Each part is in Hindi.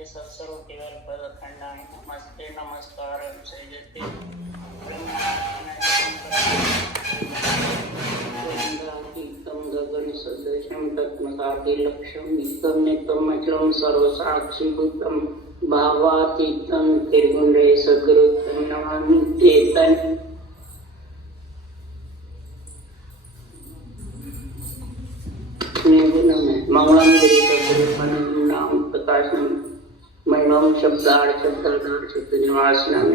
नमस्ते सत्स्वरूपिवर्पदखण्डाय नमस्ते नमस्कारं सृजते ब्रह्मातीतं गगनसदृशं तत्मसादिलक्ष्यं नित्यं नित्यमचलं सर्वसाक्षिभूतं भावातीतं त्रिगुणे सद्गुरुं नमामि चेतन मंगलम गुरु नाम प्रकाशनम महिमम शब्दार्थ शब्दनिवासनम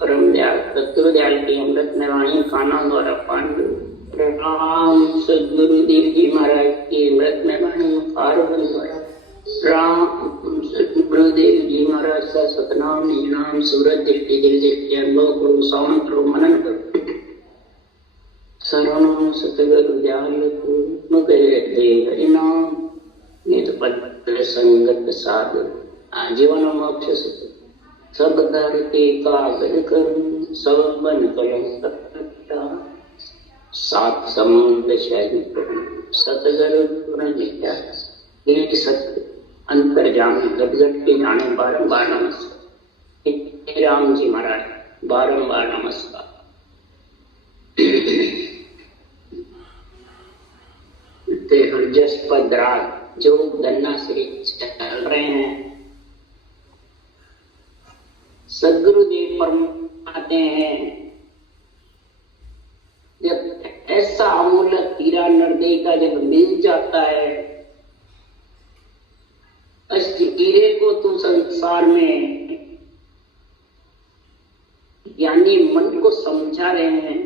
परम दयाल सतगुरुदयाल की अमृत में वाणी काना द्वारा पांडु राम सदगुरुदेव जी महाराज की अमृत में वाणी पार्वन द्वारा राम सदगुरुदेव जी महाराज का सतनाम नाम सूरज दृष्टि दिल दृष्टि अनुभव करो श्रवण करो मनन करो शरणं सतगुरु दयाल हरिनाम नित पद संगत साध आजीवन मोक्ष सब धरती कागज करूं सब बन कलम सत्ता सात समुद्र शैली सतगुरु नित्या एक सत्य अंतर्जामी गदगद के जाने बारंबार नमस्कार राम जी महाराज बारंबार नमस्कार। हरजसपद राग जो गन्ना श्री चल रहे हैं, सदगुरुदेव फरमाते हैं जब ऐसा अमूल्य हीरा निर्दयी का जब मिल जाता है, इस हीरे को तो संसार में यानी मन को समझा रहे हैं।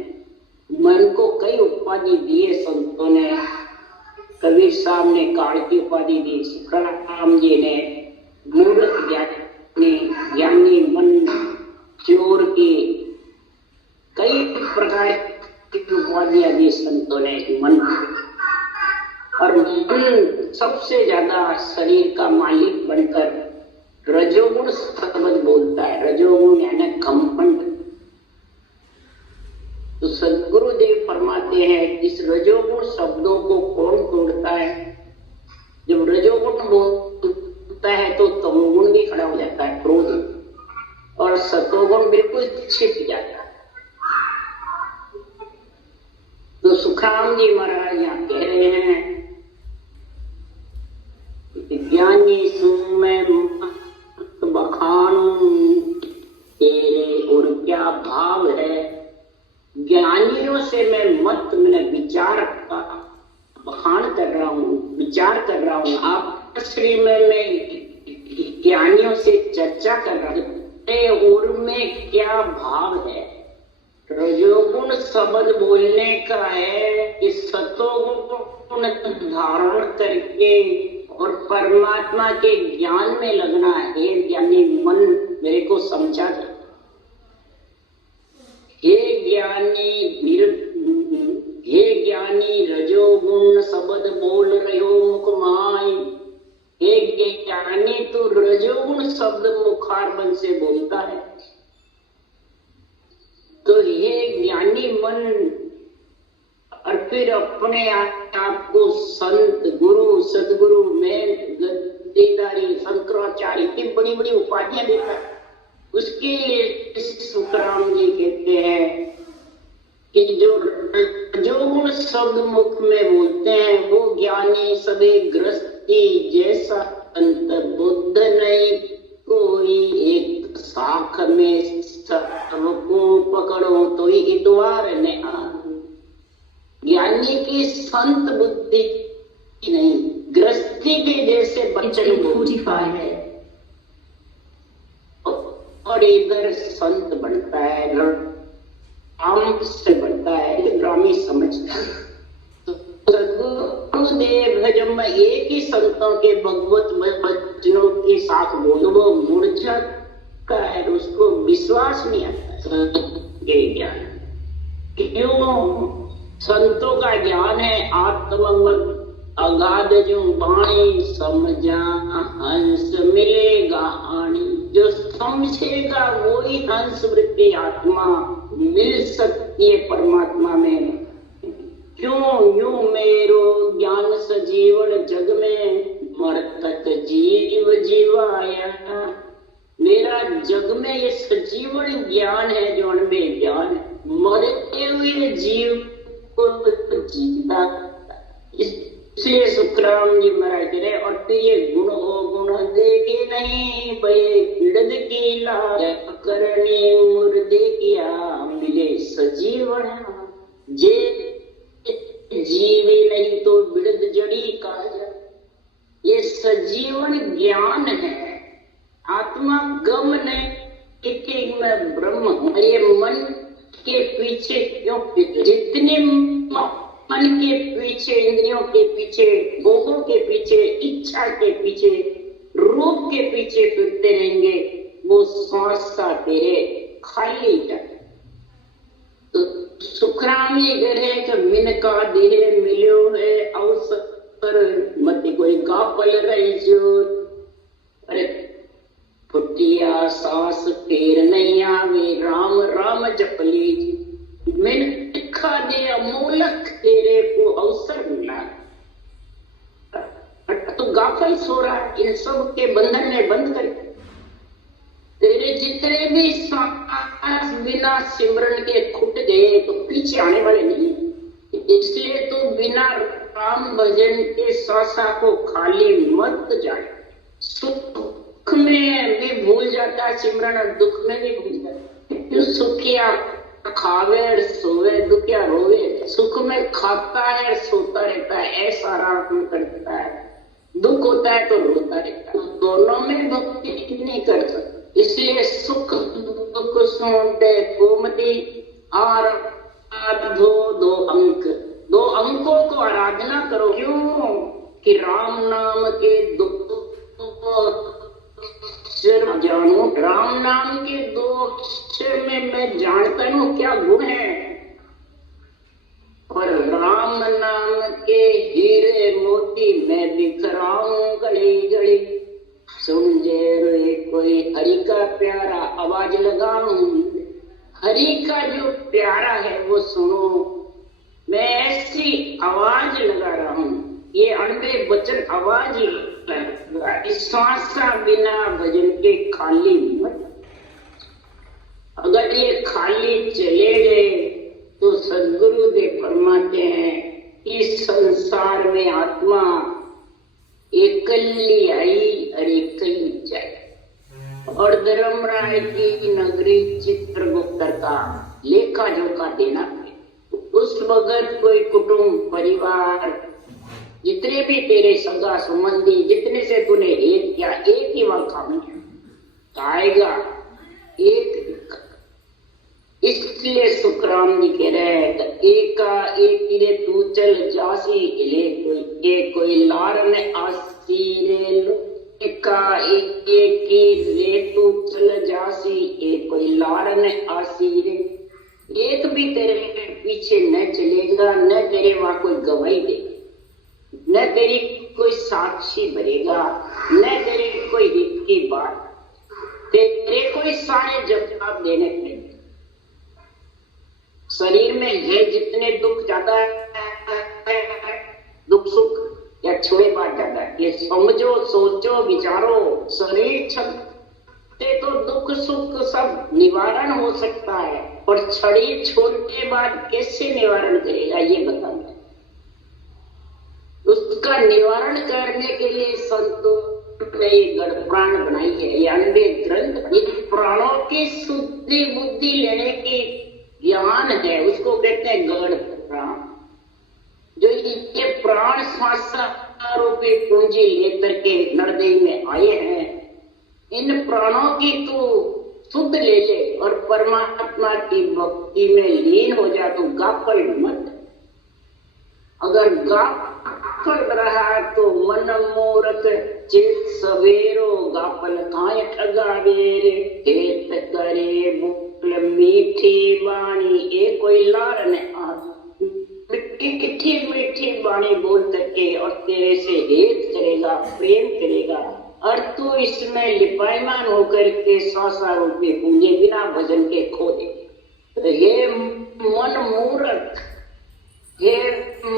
मन को कई उपाधि दिए संतों ने, कबीर साहब ने काल की उपाधि दी, सुखराम जी ने मूर्ख ज्ञानी मन चोर की कई प्रकार की उपाधियां दी संतों ने मन। और मन सबसे ज्यादा शरीर का मालिक बनकर रजोगुण शब्द बोलता है, रजोगुण यानी कंपन। तो सदगुरुदेव फरमाते हैं इस रजोगुण शब्दों को कौन तोड़ता है? जब रजोगुण बोलता है तो तमोगुण भी खड़ा हो जाता है, क्रोध, और सतोगुण बिल्कुल छिप जाता है। तो सुखराम जी महाराज यहाँ कह रहे हैं ज्ञानी सु मैं बखानूं तेरे और क्या भाव है। ज्ञानियों से मैं मैंने विचार का बखान कर रहा हूँ, विचार कर रहा हूँ। आप श्री में मैं ज्ञानियों से चर्चा कर रहा हूँ और में क्या भाव है। रजोगुण शब्द बोलने का है कि सतोगुण धारण करके और परमात्मा के ज्ञान में लगना है। ज्ञानी मन मेरे को समझा दे, हे ज्ञानी रजोगुण शब्द बोल रहे हो मुख माय। हे ज्ञानी तू रजोगुण शब्द मुखारबंद से बोलता है। तो हे ज्ञानी मन, और फिर अपने आप को संत गुरु सदगुरु में गद्दीदारी शंकराचार्य की बड़ी बड़ी उपाधियां देता है। उसके लिए सुखराम जी कहते हैं कि जो गुण शब्द मुख में बोलते हैं वो ज्ञानी सभी ग्रस्ती जैसा अंत बुद्ध नहीं। कोई एक शाख में सबको पकड़ो तो ही द्वार ने आ। ज्ञानी की संत बुद्धि नहीं, ग्रस्ती के जैसे बचन है और इधर संत बनता है, राम से बनता है, रामी समझता है। तो सदगुरुदेव जब मैं एक ही संतों के भगवत वचनों के साथ बोलूं वो मूर्छा का है, उसको विश्वास नहीं आता है ज्ञान। क्यों? संतों का ज्ञान है आत्मंगल अगाध जो वाणी समझा हंस मिलेगा आणी। जो समझेगा वही हंस वृत्ति आत्मा मिल सकती है परमात्मा में। क्यों यूं मेरो ज्ञान सजीवन जग में मरतक जीव जीवाया। जग में ये सजीवन ज्ञान है जो अनबे ज्ञान है। मरे हुए जीव को जीता, इसलिए सुखराम जी महाराज कह रहे और तेरे गुण हो गुण देखे नहीं बे पीड़द की लाज करने मुर्दे किया मिले सजीवन जे जीवे नहीं तो बिड़द जड़ी काज। ये सजीवन ज्ञान है, आत्मा गम ने एक में ब्रह्म हूं। ये मन के पीछे क्यों जितने मन के पीछे, इंद्रियों के पीछे, भोगों के पीछे, इच्छा के पीछे, रूप के पीछे फिरते रहेंगे, वो सांसा तेरे खाली जाए। तो सुखराम ये कह रहे हैं कि मिन का देह मिलो है अवसर मत कोई गापल रही जो। अरे फुटिया सांस फेर नहीं आवे राम राम जप लीजिए। मैंने दिखा दे अमोलक तेरे को अवसर मिला, तो गाफल सो रहा है, इन सब के बंधन में बंद कर। तेरे जितने भी सांस बिना सिमरन के खुट गए तो पीछे आने वाले नहीं। इसलिए तो बिना राम भजन के सांसा को खाली मत जाए। सुख में भी भूल जाता है सिमरन और दुख में भी भूल जाता है। सुखिया खावे और सोवे, दुखिया रोवे। सुख में खाता है सोता रहता है, ऐसा राम करता है। दुख होता है तो रोता रहता है, दोनों में भक्ति नहीं कर सकता। इसलिए सुख दुख सोते गोमती और दो अंक, दो अंकों को आराधना करो। क्यों कि राम नाम के दो अक्षर जानू, राम नाम के दो अक्षर में मैं जानता हूँ क्या गुण है। और राम नाम के हीरे मोती मैं बिखराऊं गली गली। सुन जे कोई हरि का प्यारा आवाज लगाऊं, हरि का जो प्यारा है वो सुनो। मैं ऐसी आवाज लगा रहा हूं, ये अनबे वचन आवाज ही श्वासा बिना भजन के खाली मत। अगर ये खाली चले गए तो सदगुरुदेव फरमाते हैं इस संसार में आत्मा एकली आई और एकली जाए। और धर्मराय की नगरी चित्रगुप्त का लेखा जोखा देना है। उस वक्त कोई कुटुंब परिवार जितने भी तेरे सगा संबंधी जितने से तूने हेत किया, एक ही वक्त आएगा एक। इसलिए सुखराम जी कह रहे हैं एका एक तू चल जासी ले कोई लार ने आसी रे लो। एका एक रे तू चल जासी एक कोई लार ने आसी रे। एक भी तेरे पीछे न चलेगा, न तेरे वहां कोई गवाही देगा, न तेरी कोई साक्षी बनेगा, न तेरे कोई हित की बात, तेरे कोई सारे जवाब देने के। शरीर में है जितने दुख ज्यादा है, दुख सुख या छोड़े बात ज्यादा है, ये समझो सोचो विचारो। शरीर छूटे तो दुख सुख सब निवारण हो सकता है, और शरीर छोड़ने बाद कैसे निवारण करेगा ये बताना। उसका निवारण करने के लिए संतों ने गढ़ प्राण बनाई है, यानी ग्रंथ। ये प्राणों की शुद्धि बुद्धि लेने की ज्ञान है, उसको कहते हैं गढ़ प्राण। जो ये प्राण श्वास रूपी पूंजी लेकर के नरदेह में आए हैं, इन प्राणों की तो शुद्ध ले ले और परमात्मा की भक्ति में लीन हो जा तो गाफल मत। अगर गाफल रहा तो मन मूर्ख चेत सवेरो गाफल काय ठगावेरे। हेत करे बोल मीठी बाणी ए कोई लार ने मीठी मीठी बाणी बोल करके और तेरे से हेत करेगा, प्रेम करेगा, और तू इसमें लिपायमान होकर के सांसा रूपी पूंजी बिना भजन के खो दे। तो हे मन मूर्ख, हे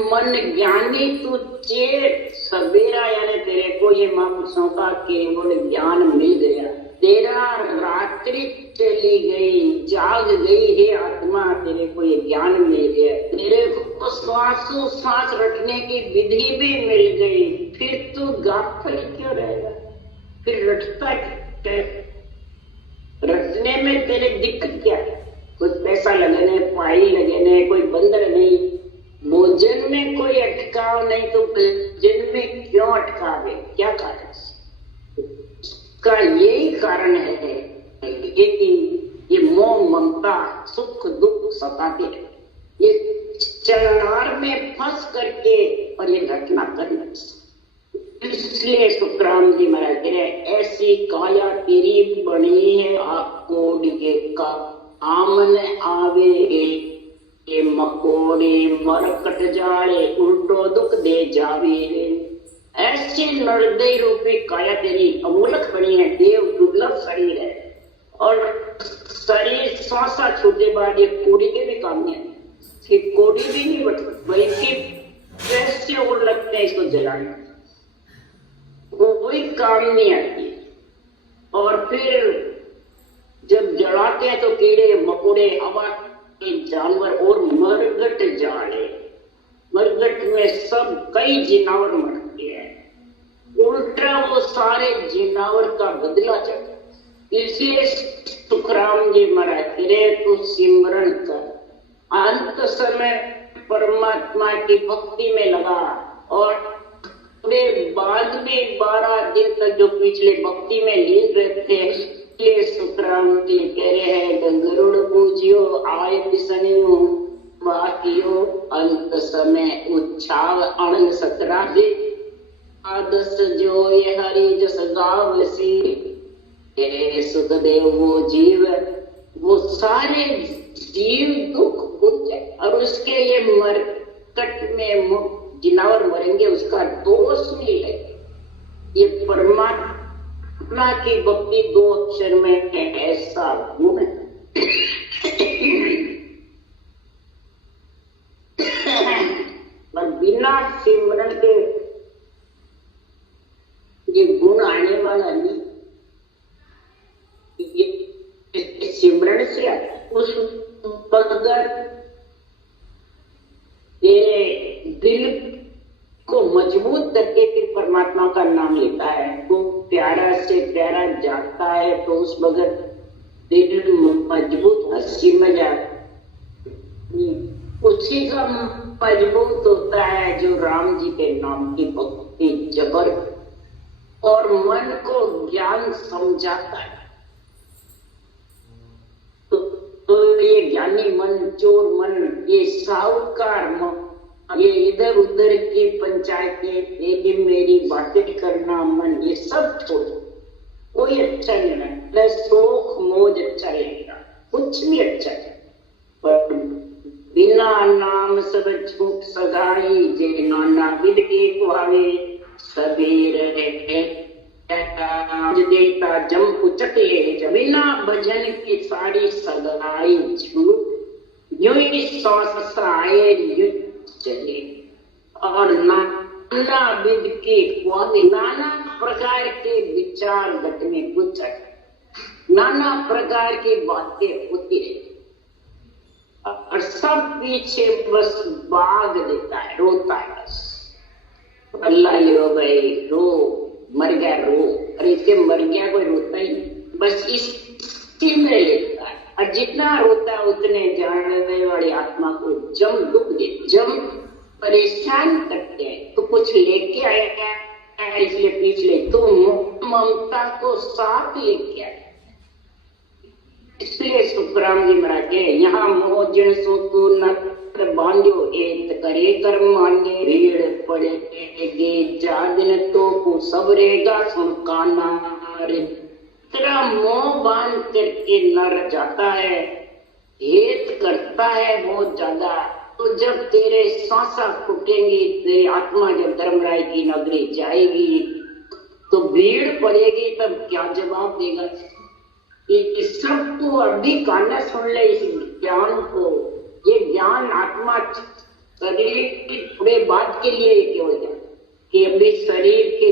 मन ज्ञानी, तू चेत सवेरा यानी तेरे को ये महापुरुषों का केवल ज्ञान मिल गया। तेरा रात्रि जाग गई है आत्मा, तेरे को ये ज्ञान मिल गया, तेरे को श्वासोश्वास रखने की विधि भी मिल गई, फिर तू गाफिल क्यों रहेगा? फिर रटता क्या? रटने में तेरे दिक्कत क्या? कुछ पैसा लगने, पाई लगने, कोई बंधन नहीं, भोजन में कोई अटकाव नहीं, तो भोजन में क्यों अटकावे? क्या कारण? उसका यही कारण है कि ये मोह ममता सुख दुख सताते हैं, ये चढ़ार में फंस करके, और ये घटना करना। इसलिए सुखराम जी महाराज कह रहे, ऐसी काया तेरी बनी है, आपको डिगे का आमने आवे, ये मकोड़े मरकट जाड़े, उल्टो दुख दे जावे। ऐसी नरदय रूपी काया तेरी अमूलक बनी है, देव दुर्लभ शरीर है, और शरीर श्वासा छूटे बाद ये कोड़ी के भी काम नहीं है, कोड़ी भी नहीं बल्कि कैसे उड़ लगते हैं इसको जलाने, कोई काम नहीं आती। और फिर जब जलाते हैं तो कीड़े मकोड़े, हवा के जानवर और मरगट जाड़े, मरगट में सब कई जिनावर मरते हैं, उल्टा वो सारे जिनावर का बदला चढ़ता। इसलिए सुखराम जी महाराज तेरे तो सिमरण कर, अंत समय परमात्मा की भक्ति में लगा, और बाद में 12 दिन तक जो पिछले भक्ति में लीन रहते हैं, ये सुखराम जी कह रहे हैं, गरुड़ पूजियो आय पिसनियो बाकियो, अंत समय उच्छाव अणन सतराजे, आदस जो ये हरि जस गावसी। सुखदेव वो जीव, वो सारे जीव दुख भूल जाए, और उसके ये मरकट में जिनावर मरेंगे, उसका दोष नहीं लगे। ये परमात्मा की भक्ति 2 अक्षर में है, ऐसा गुण है। पर बिना सिमरन के ये गुण आने वाला नहीं, ये सिमरन से उस भगत तेरे दिल को मजबूत करके फिर परमात्मा का नाम लेता है, तो प्यारा से प्यारा जाता है, तो उस भगत दिल मजबूत सिम जाता, उसी का मजबूत होता है जो राम जी के नाम की भक्ति जबर और मन को ज्ञान समझाता है। तो ये ज्ञानी मन, चोर मन, ये साहूकार मन, ये इधर उधर की पंचायतें, ये मेरी बातें करना मन, ये सब छोड़ो, कोई अच्छा नहीं लगता, शोक मोज अच्छा लगेगा, कुछ भी अच्छा है, पर बिना नाम सब छूट सगाई, जे नाना विद के कुआवे, सबीर देता जम उचक ले, बिना भजन की सारी सगाई छूट, यूं ही सांस आए यूं चले। और नाना विद के कुआवे, नाना प्रकार के विचार गत में गुजर, नाना प्रकार की बातें होती रहती, और सब पीछे बस बाग देता है, रोता है, बस अल्लाह लो भाई रो, मर गया रो, अरे इससे मर गया कोई रोता ही, बस इसी में लेता है, और जितना रोता है उतने जानने वाली आत्मा को जम दुख दे, जम परेशान करते हैं। तो कुछ लेके आया इसलिए पिछले तो ममता को साथ लेके आया, इसलिए सुखराम जी महाराज के यहाँ मोजन सो तू न बांध्यो एक करे कर मान्य, भीड़ पड़ेगी जा दिन तो को सबरेगा सुनकाना रे, तेरा मोह बांध करके नर जाता है, हेत करता है बहुत ज्यादा। तो जब तेरे सांसा फूटेंगी, तेरी आत्मा जब धर्मराय की नगरी जाएगी तो भीड़ पड़ेगी, तब क्या जवाब देगा? ये सब तो अभी काना सुन ले इस ज्ञान को, ये ज्ञान आत्मा शरीर की थोड़े बात के लिए केवल ज्ञान कि अभी शरीर के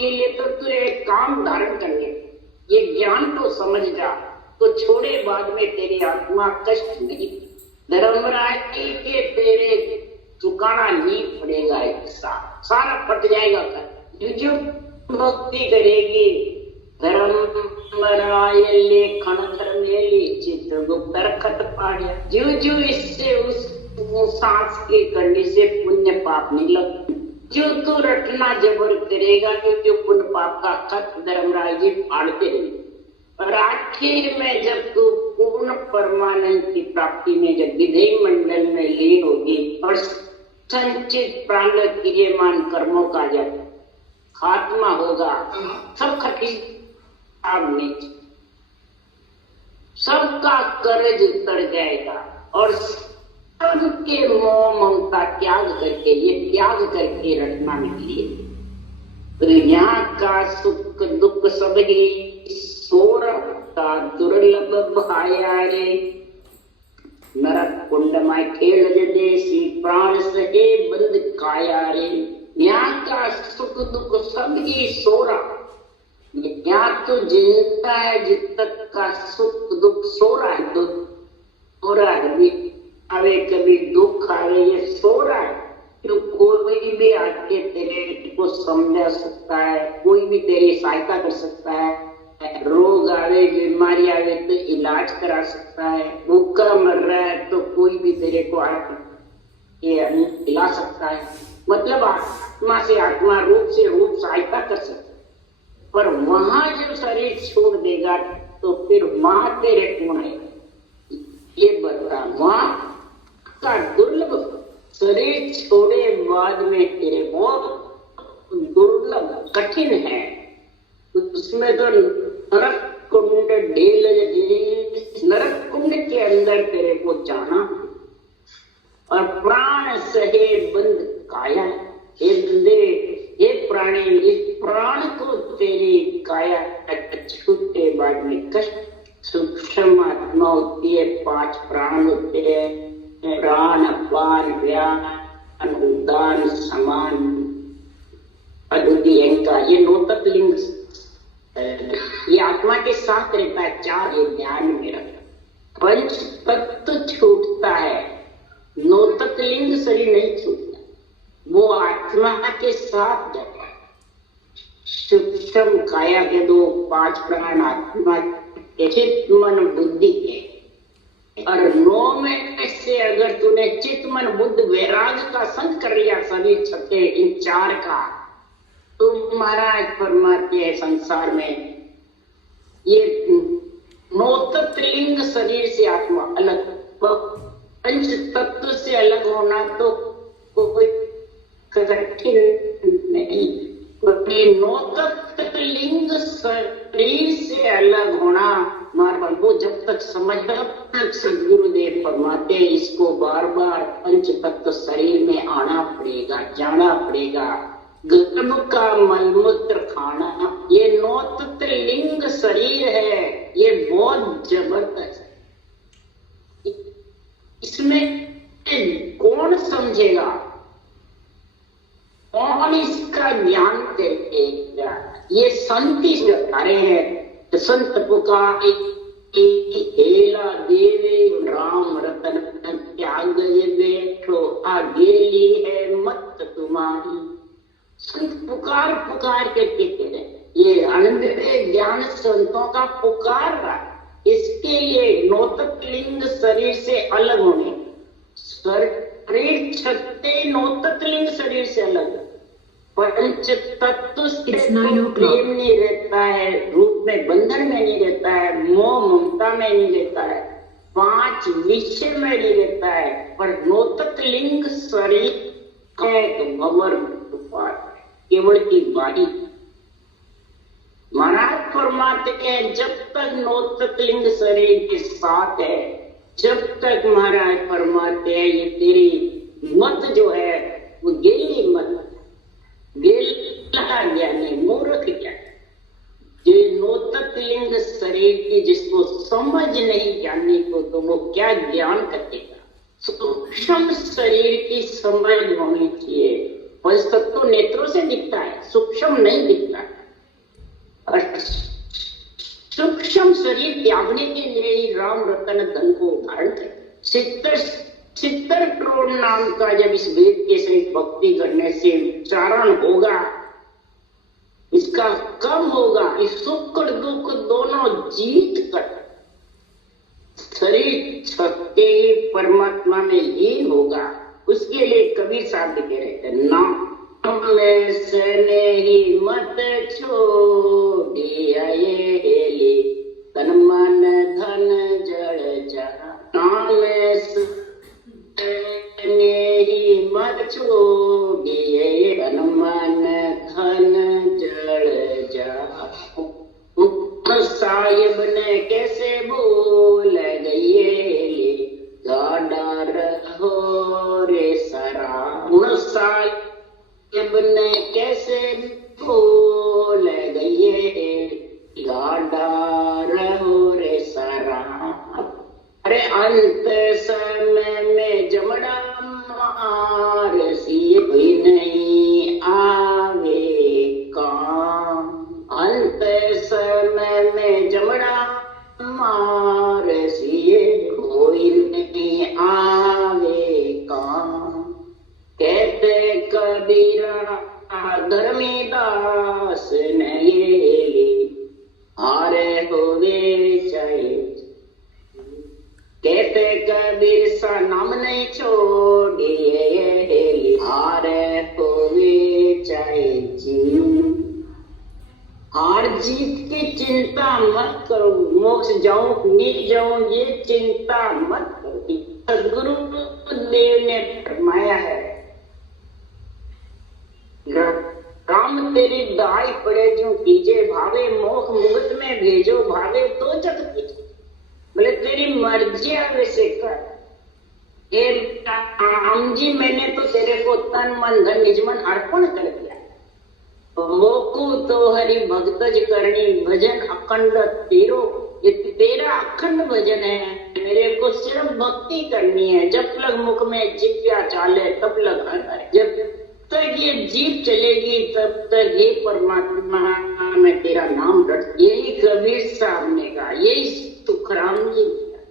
लिए तो तू एक काम धारण कर ले, ये ज्ञान तो समझ जा तो छोड़े बाद में तेरी आत्मा कष्ट नहीं। धर्मराज के तेरे चुकाना नहीं पड़ेगा, एक सारा पट जाएगा। जो भक्ति करेगी धर्मरायले खण धर्मेली चित्रगुप्त रखत पाड़िया, जो इससे उस सांस के करने से पुण्य पाप नहीं लगता। जो तू रटना जबर करेगा जो पुण्य पाप का खत धर्मराज जी फाड़ते रहेंगे। और आखिर में जब तू पूर्ण परमानंद की प्राप्ति में जब विधेय मंडल में लीन होगी और संचित प्राण क्रियमान कर्मों का जब खात्मा होगा, सब खिताब नीचे, सबका कर्ज उतर जाएगा और सबके मोह ममता त्याग करके ये त्याग करके रटना निकलिए। तो यहाँ का सुख दुख सब ही सोरता दुर्लभ भाया रे, नरक कुंड में खेल देसी प्राण सहे बंद काया रे। यहाँ का सुख दुख सब ही सोरा, यहाँ तो जिंदा है जित तक का सुख दुख सोरा है, तो सोरा है, आवे कभी दुख आवे ये सोरा है। तो कोई भी आके तेरे को समझा सकता है, कोई भी तेरी सहायता कर सकता है। रोग आवे बीमारी आवे तो इलाज करा सकता है, भूखा मर रहा है तो कोई भी तेरे को ये खिला सकता है। मतलब आत्मा से आत्मा, रूप से रूप सहायता कर सकता है। पर वहां जब शरीर छोड़ देगा तो फिर वहां तेरे कौन है ये बता। वहां का दुर्लभ शरीर छोड़े बाद में तेरे बहुत दुर्लभ कठिन है। उसमें तो नरक कुंड ढेल, नरक कुंड के अंदर तेरे को जाना और प्राण सहे बंद काया। हे प्राणी, इस प्राण को तेरी काया छूटे बाद में कष्ट। सूक्ष्म आत्मा होती है, 5 प्राण होते हैं, प्राण अपान व्यान उदान समान अद्वितीय अहंकार। ये नोतक लिंग ये आत्मा के साथ रहता है। 4 ये ध्यान में रखना। पंच तत्व छूटता है, नोतक लिंग शरीर नहीं छूटता, वो आत्मा के साथ जाता है। सूक्ष्म काया के 5 प्राण आत्मा के चित्त मन बुद्धि के, और 9 में से अगर तूने चित्त मन बुद्ध वैराग का संग कर लिया, सभी 6 इन 4 का, तुम महाराज फरमाते हैं संसार में ये नोतक लिंग शरीर से आत्मा अलग, पंच तत्व से अलग होना तो कोई कठिन नहीं। नोतक लिंग शरीर से अलग होना मार वो जब तक समझना तक सदगुरुदेव फरमाते इसको बार बार पंच तत्व शरीर में आना पड़ेगा, जाना पड़ेगा। गर्भ का मलमूत्र खाना, ये नोतक लिंग शरीर है, ये बहुत जबरदस्त है। इसमें कौन समझेगा, कौन इसका ज्ञान करेगा? ये संत ही बता रहे हैं। तो संत पुकारे हेला देवे राम रतन त्याग ये बैठो आगेली है मत तुम्हारी। संत पुकार पुकार के कहते हैं, ये अनंत ज्ञान संतों का पुकार रहा। इसके लिए नोतक लिंग शरीर से अलग होने, शरीर छत्ते नोतक लिंग शरीर से अलग, पंच तत्व प्रेम नहीं रहता है, रूप में बंधन में नहीं रहता है, मोह ममता में नहीं रहता है, 5 विषय में नहीं रहता है। पर नोतक लिंग शरीर तो भंवर केवल की बारी। महाराज फरमाते हैं जब तक नोतक लिंग शरीर के साथ है, जब तक महाराज फरमाते हैं ये तेरी मत जो है वो गेली मत, गेला ज्ञानी मूर्ख ज्ञानी, जो नोतक लिंग शरीर की जिसको समझ नहीं ज्ञानी को, तो वो क्या ज्ञान करेगा? सूक्ष्म शरीर की समझ होनी चाहिए। पंच तत्व नेत्रों से दिखता है, सूक्ष्म नहीं दिखता है। और सूक्ष्म शरीर त्यागने के लिए ही राम रतन धन को धारण कर 70 करोड़ नाम का जब इस वेद के सहित भक्ति करने से उच्चारण होगा, इसका कम होगा, इस सुख और दुख दोनों जीत कर शरीर छपते ही परमात्मा में लीन होगा। उसके लिए कबीर साहब लिखे रहते नाम में सने ही मत छोड़िया ये तन मन धन जड़ जा। नाम सने ही मत छोड़िए तन मन धन जड़ जा। साहिब ने कैसे बोल गए गाड़ा रहो रे सरा। साहिब ने कैसे बोल गए गाड़ा रहो रे सरा। अरे अंत समय में जमड़ा मार सी भी नहीं आवे काम। अंत समय में जमड़ा मार सिए कोई नहीं आवे काम। कहते कबीरा धर्मीदास ने हारे होवे चाहे। कहते कबीर सा नाम नहीं छोड़िए हारे होवे चाहे जी। हार जीत की चिंता मत करो, मोक्ष जाऊं नीच जाऊं ये चिंता मत करो। सदगुरु देव ने फरमाया है राम तेरी दाई पड़े जो कीजे भावे मोख मुगत में भेजो भावे तो जग कीजे। बोले तेरी मर्जी वैसे कर। हे राम जी मैंने तो तेरे को तन मन धन निज मन अर्पण कर दिया। मोकू तो हरि भगतज करनी भजन अखंड तेरो। ये तेरा अखंड भजन है, मेरे को सिर्फ भक्ति करनी है। जब तक मुख में जिज्ञा चाले तब लग हर। जब तक ये जीभ चलेगी तब तक हे परमात्मा मैं तेरा नाम रट। यही कबीर साहब ने कहा, यही तुकाराम जी ने कहा,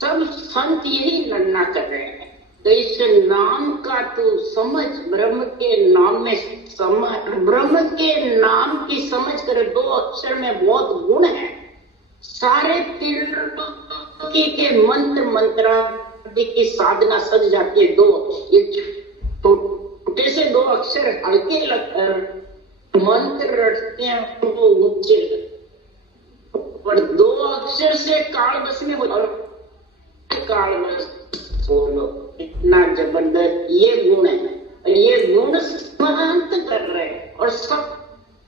सब संत यही लड़ना कर रहे हैं। तो इस नाम का तू समझ, ब्रह्म के नाम में समझ, ब्रह्म के नाम की समझ कर। 2 अक्षर में बहुत गुण है। सारे त्रिलोकी के मंत्र मंत्रादि की साधना सज जाती है। 2 छोटे से 2 अक्षर हल्के लगकर मंत्र रटते हैं वो ऊंचे, पर 2 अक्षर से काल बस में हो। काल बस बोलो इतना जबरदस्त ये गुण है। और ये गुण समांत कर रहे हैं और सब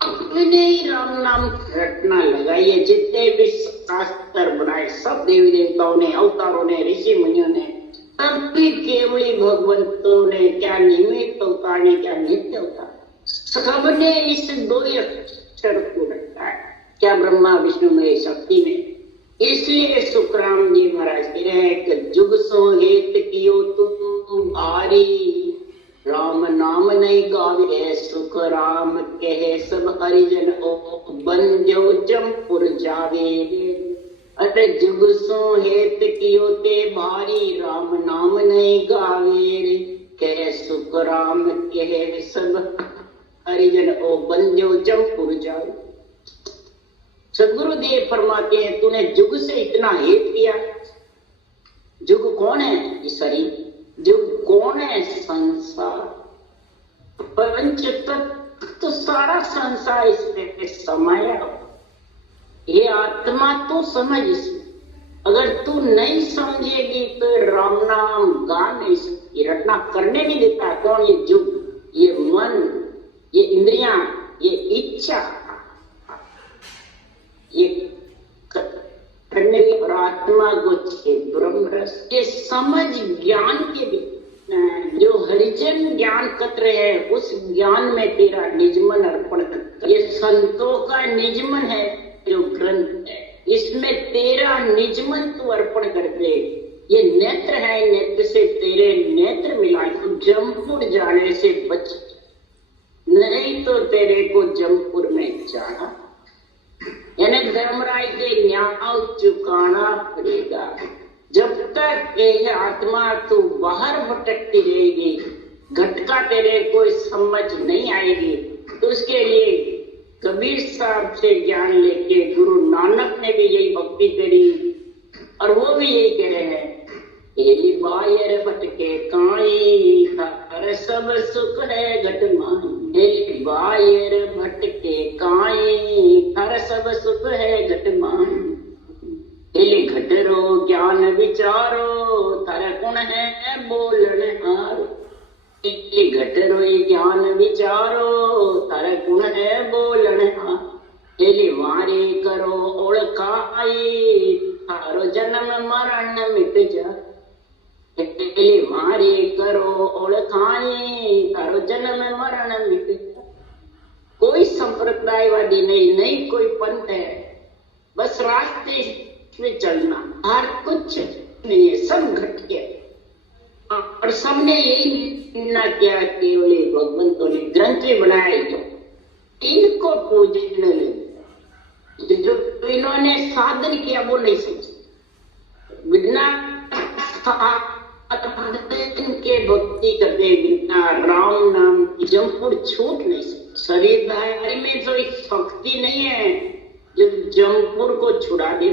अपने ही राम नाम रटना लगा। ये जितने भी शास्त्र बनाए सब देवी देवताओं ने, अवतारों ने, ऋषि मुनियों ने, सभी केवली भगवंतों ने, क्या निमित्त अवतार ने, क्या नित्य अवतार, सबने इस 2 अक्षर को रखा है। क्या ब्रह्मा विष्णु में शक्ति में। इसलिए सुखराम जी महाराज कह रहे हैं कि जुग सो हेत कियो तुम भारी राम नाम नहीं गावे। सुख राम कहे सब हरिजन ओ बंजो जमपुर जावे। अरे जुग सो हेत कियो ते भारी राम नाम नहीं गावे। कहे सुख राम कहे सब हरिजन ओ बंजो जमपुर जावे। सदगुरुदेव फरमाते हैं तूने जुग से इतना हेत किया। जुग कौन है? ये शरीर। जुग कौन है? संसार। पंच तत्व तो सारा संसार इसमें समाया। ये आत्मा तो समझ इसमें। अगर तू नहीं समझेगी तो राम नाम गा नहीं सकती, रटना करने नहीं देता। कौन? ये जुग, ये मन, ये इंद्रियां, ये इच्छा, ये करने की और आत्मा को ब्रह्म रस के समझ ज्ञान के भी जो हरिजन ज्ञान कर रहे हैं उस ज्ञान में तेरा निजमन अर्पण कर। ये संतों का निजमन है जो ग्रंथ है, इसमें तेरा निजमन तू अर्पण कर दे। ये नेत्र है, नेत्र से तेरे नेत्र मिलाए तो जमपुर जाने से बच, नहीं तो तेरे को जमपुर में जाना। जनक धर्मराय के न्याय चुकाना पड़ेगा। जब तक यह आत्मा तू बाहर भटकती रहेगी, घटका तेरे कोई समझ नहीं आएगी, तो उसके लिए कबीर साहब से ज्ञान लेके गुरु नानक ने भी यही भक्ति करी और वो भी यही कह रहे हैं, हेली बायर भटके काई हर सब सुख है घटमान। हेली बायर भटके काई हर सब सुख है घटमान। हेली घटरो ज्ञान विचारो तारा गुण है बोलन हारो। हेली घटरो ज्ञान विचारो तारा गुण है बोलन हारो। हेली वारी करो ओळखाई थारो जन्म मरण मिट जा। हेली वारी करो ओळखाई थारो जन्म मरण मिट जा। कोई संप्रदायवादी नहीं कोई पंथ है, बस रास्ते में चलना और कुछ नहीं है, सब घट गया। और सबने यही निर्णय किया कि भगवंतों ने ग्रंथ भी बनाए जो इनको पूजने लगे। जो इन्होंने साधन किया वो नहीं समझे, बिना के भक्ति करते बिना राम नाम की जमपुर छूट नहीं सकते। शरीरधारी में तो एक शक्ति नहीं है जो जमपुर को छुड़ा दे।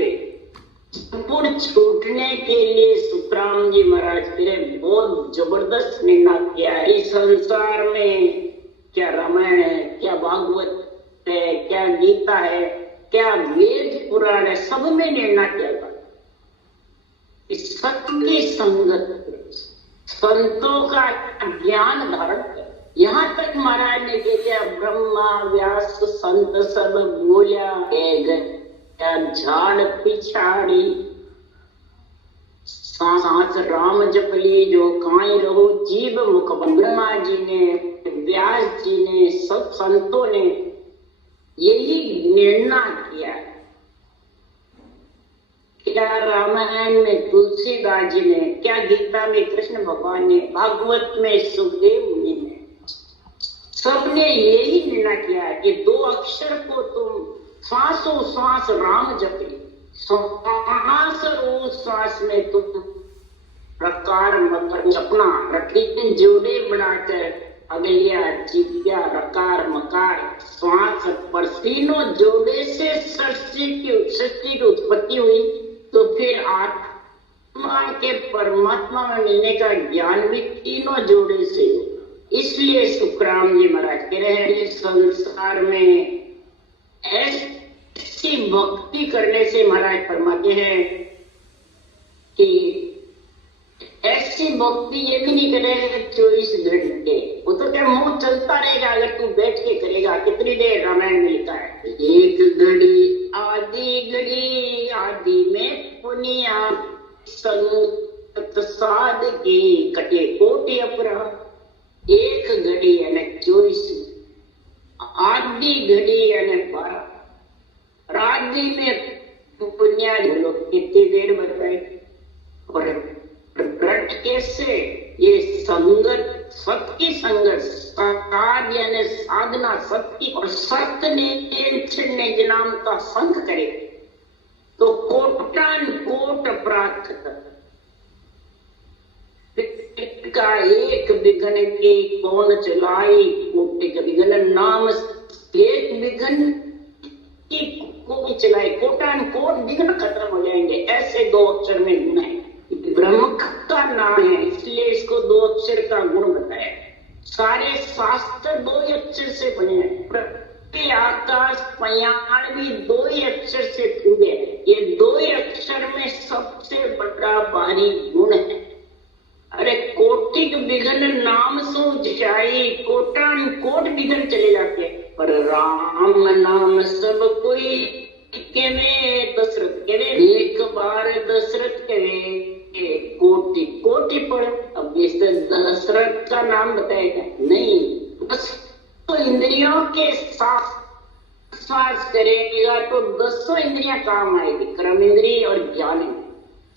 जमपुर छूटने के लिए सुखराम जी महाराज ने बहुत जबरदस्त निर्णय किया है। इस संसार में क्या रामायण है, क्या भागवत है, क्या गीता है, क्या वेद पुराण है, सब में निर्णय किया था इस सत्य संगत संतों का ज्ञान धारण कर। यहाँ तक महाराज ने कह दिया, ब्रह्मा व्यास संत सब बोलिया झाड़ पिछाड़ी सांस राम जपली जो काई रहो जीव मुख। ब्रह्मा जी ने, व्यास जी ने, सब संतों ने यही निर्णय किया। क्या रामायण में तुलसीदास जी ने, क्या गीता में कृष्ण भगवान ने, भागवत में सुखदेव मुनि ने, सबने यही निर्णय किया कि दो अक्षर को तुम श्वासों श्वास राम जपे। श्वास और श्वास में तुम प्रकार मकर जपना, रखी जोड़े बनाकर अगलिया चित्या रकार मकार श्वास पर तीनों जोड़े से सृष्टि की उत्पत्ति हुई। तो फिर आत्मा के परमात्मा में मिलने का ज्ञान भी तीनों जोड़े से हो। इसलिए सुखराम जी महाराज कह रहे हैं, इस संसार में ऐसी भक्ति करने से महाराज फरमाते हैं कि ऐसी भक्ति ये भी नहीं करे 24 घंटे। वो तो क्या मुंह चलता रहेगा अगर तू बैठ के करेगा। कितनी देर रामायण में लिखा है, एक घड़ी आदि में पुनिया संगत साध की कटे कोटि अपराध। एक घड़ी यानी 24, आधी घड़ी यानी 12। आदि में पुनिया लोग कितनी देर बताए। और व्रत कैसे, ये संगत सत की संगत, साध यानी साधना सत की, और सत ने नाम का संग करे तो कोटान कोट प्राप्त कर। का एक विघन के कौन चलाई कोटि का विघन नाम। एक विघन की कोई चलाए, कोटान कोट विघन खत्म हो जाएंगे। ऐसे दो अक्षर में गुण है। ब्रह्म का नाम है इसलिए इसको दो अक्षर का गुण बताया। सारे शास्त्र दो ही अक्षर से बने हैं। पृथ्वी आकाश पयाण भी दो ही अक्षर से खुले। ये दो ही अक्षर में सबसे बड़ा भारी गुण है। अरे कोटिक विघन नाम सो जाई, कोटान कोट विघन चले जाते, पर राम नाम सब कोई केवे। दशरथ केवे एक बार दशरथ केवे कोटि कोटि पढ़। अब इस दशरथ का नाम बताएगा नहीं, बस तो इंद्रियों के साथ श्वास करेगा तो 10 इंद्रियां काम आएगी, कर्म इंद्रिय और ज्ञान इंद्रिय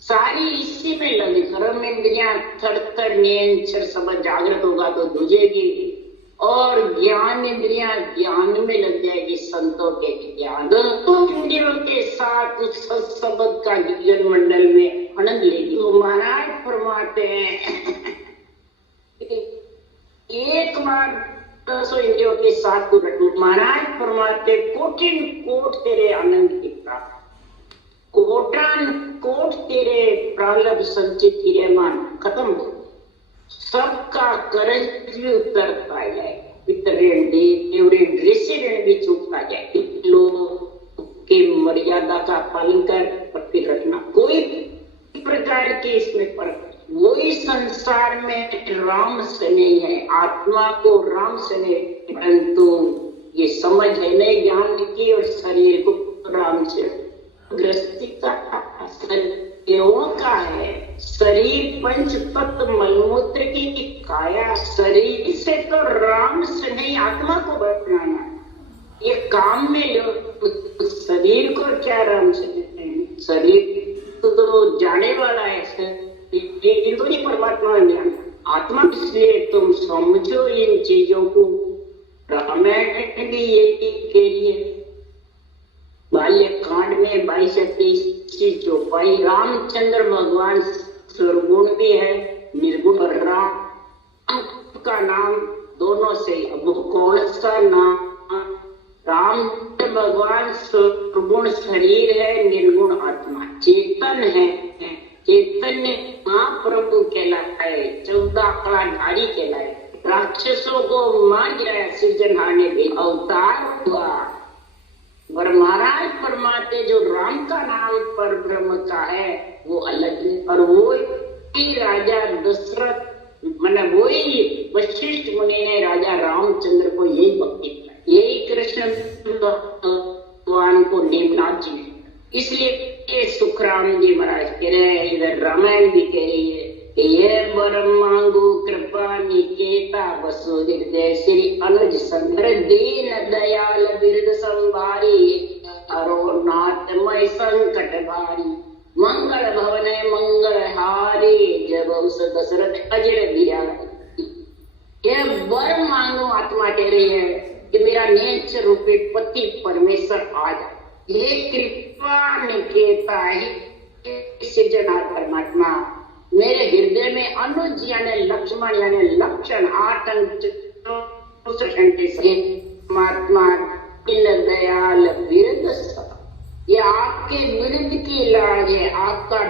सारी इसी में लगी। कर्म इंद्रियां थर थर नियंत्रण समझ जागृत होगा तो दूजेगी, और ज्ञान इंद्रियां ज्ञान में लग जाएगी, संतों के ज्ञान इंद्रियों के साथ उस शब्द का जीवन मंडल में आनंद लेगी। तो महाराज फरमाते हैं एक बार 10 इंद्रियों के साथ महाराज फरमाते कोटिन कोट तेरे आनंद की प्राप्ति, कोटान कोट तेरे प्रारब्ध संचित क्रियामान खत्म हो, सबका कर्ज भी उतरता जाए, पितृण देवऋण ऋषि ऋण भी चूकता जाए। लोग के मर्यादा का पालन कर प्रति रखना, कोई प्रकार की इसमें पर वही संसार में राम से नहीं है, आत्मा को राम से नहीं, परंतु ये समझ है नहीं ज्ञान की और शरीर को राम से ग्रस्ती का का है। शरीर पंच तत्व मलमूत्र की काया, शरीर से तो राम से नहीं आत्मा को बनाना, ये काम में लोग शरीर को क्या राम से देते हैं, शरीर तो जाने वाला है, इनको नहीं परमात्मा ने जाना आत्मा। इसलिए तुम समझो इन चीजों को। रामायण भी यही के लिए बाल्य कांड में 22 से 23 चौपाई रामचंद्र भगवान सर्वगुण भी है, निर्गुण और राम का नाम दोनों से। अब कौन सा नाम? राम भगवान सर्वगुण शरीर है, निर्गुण आत्मा, चेतन है, चैतन्य महाप्रभु कहलाए, 14 कलाधारी कहलाए, राक्षसों को मार गिराया, सृजनहार ने भी अवतार हुआ। और महाराज फरमाते जो राम का नाम पर ब्रह्म का है वो अलग है, और वो ही राजा दशरथ मतलब वही वशिष्ठ मुनि ने राजा रामचंद्र को यही भक्ति किया, यही कृष्ण भगवान को नेमनाथ जी ने। इसलिए सुखराम जी महाराज कह रहे हैं, इधर रामायण भी कह रही है कि ये वर मांगू कृपा निकेता वसुदेव श्री अनुज संग्र दीन दयाल बिरद संभारी, हरो नाथमय संकट भारी, मंगल भवन मंगल हारी, जब उस दशरथ अजर बिहारी। ये वर मांगो आत्मा कह रही है कि मेरा नेच रूपी पति परमेश्वर आ जाए, ये कृपा निकेता ही सृजनहार परमात्मा मेरे हृदय में अनुज यानी लक्ष्मण यानी लक्षण आतंक परमात्मा दीन दयाल विरुद्ध, ये आपके विरुद्ध की लाज है, आपका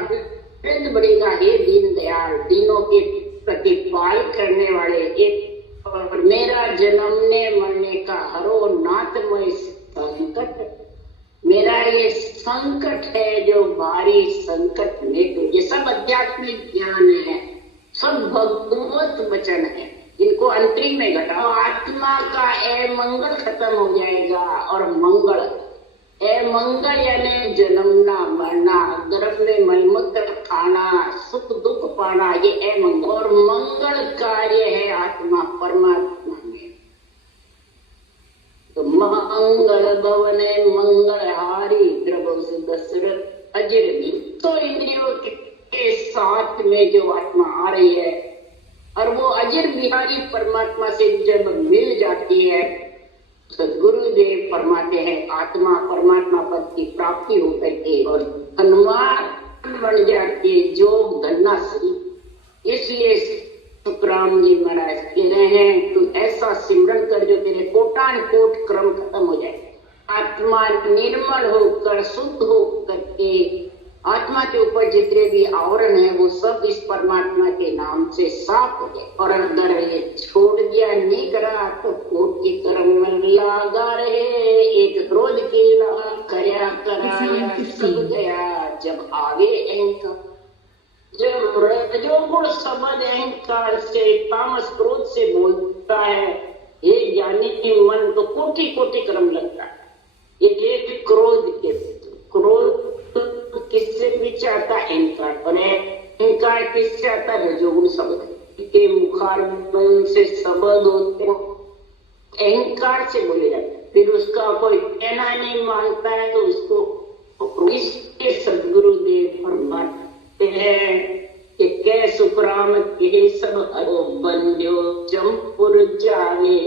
विरुद्ध बढ़ेगा हे दीन दयाल, दीनों के प्रतिपाल करने वाले। एक और मेरा जन्मने मरने का हरो नाथमय संकट, मेरा ये संकट है जो भारी संकट में, तो ये सब आध्यात्मिक ज्ञान है, सब भगवत वचन है, इनको अंतरिम में घटा। आत्मा का ए मंगल खत्म हो जाएगा, और मंगल ए मंगल यानी जन्मना मरना, गर्भ में मलमूत्र खाना, सुख दुख पाना, ये ए मंगल। और मंगल कार्य है आत्मा परमात्मा में। तो मंगल भवने मंगल हारी, द्रव से दशरथ अजर भी। तो इंद्रियों के साथ में जो आत्मा आ रही है और वो अजर बिहारी परमात्मा से जब मिल जाती है, सदगुरुदेव फरमाते हैं आत्मा परमात्मा पद की प्राप्ति हो करके और धनवान बन जाती है, जो धन्ना श्री। इसलिए सुखराम जी महाराज कह रहे हैं तू ऐसा सिमरन कर जो तेरे कोटान कोट क्रम खत्म हो जाए, आत्मा निर्मल होकर शुद्ध हो करके आत्मा के ऊपर जितने भी आवरण है वो सब इस परमात्मा के नाम से साफ हो जाए। और अगर ये छोड़ दिया नहीं करा तो कोट के कर्म में लगा रहे, एक क्रोध की करया करा सब गया। जब आगे अहंकार, जब रजोगुण शब्द अहंकार से तामस क्रोध से बोलता है ये ज्ञानी के मन तो कोटि कोटि कर्म लगता है। ये एक क्रोध के क्रोध किससे पीछे आता अहंकार, और अहंकार किससे आता रजोगुण शब्द के मुखारबंद से शब्द होते अहंकार से बोले जाते, फिर उसका कोई कहना नहीं मानता है तो उसको इसके सदगुरुदेव फरमाते हैं कि कै सुखराम के सब हरो बंद्यो जमपुर जावे,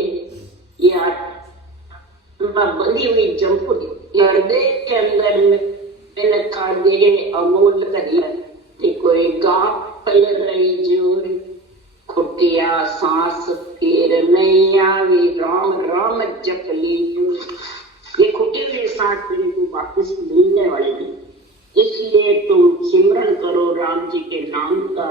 खोई हुई जमपुरी हृदय के अंदर मैंने खा दे अमोल करिया कोई गा पल रही जोर खुटिया सांस फिर नहीं आवी राम राम जप ली ये खुटे हुए सांस फिर को वापस मिलने वाले नहीं। इसलिए तुम सिमरन करो राम जी के नाम का,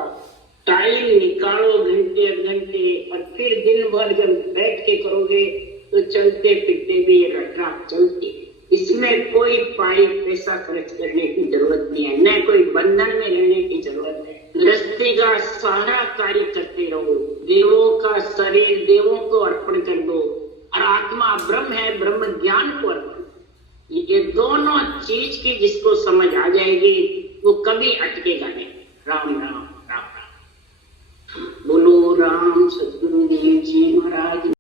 टाइम निकालो घंटे घंटे, और फिर दिन भर जब बैठ के करोगे तो चलते फिरते भी ये रटना चलती। इसमें कोई पाई पैसा खर्च करने की जरूरत नहीं है, न कोई बंधन में रहने की जरूरत है। रस्ते का सारा कार्य करते रहो, देवों का शरीर देवों को अर्पण कर दो, और आत्मा ब्रह्म है, ब्रह्म ज्ञान को अर्पण। ये दोनों चीज की जिसको समझ आ जाएगी वो कभी अटकेगा नहीं। राम राम राम राम। बोलो राम सतगुरु देव जी महाराज।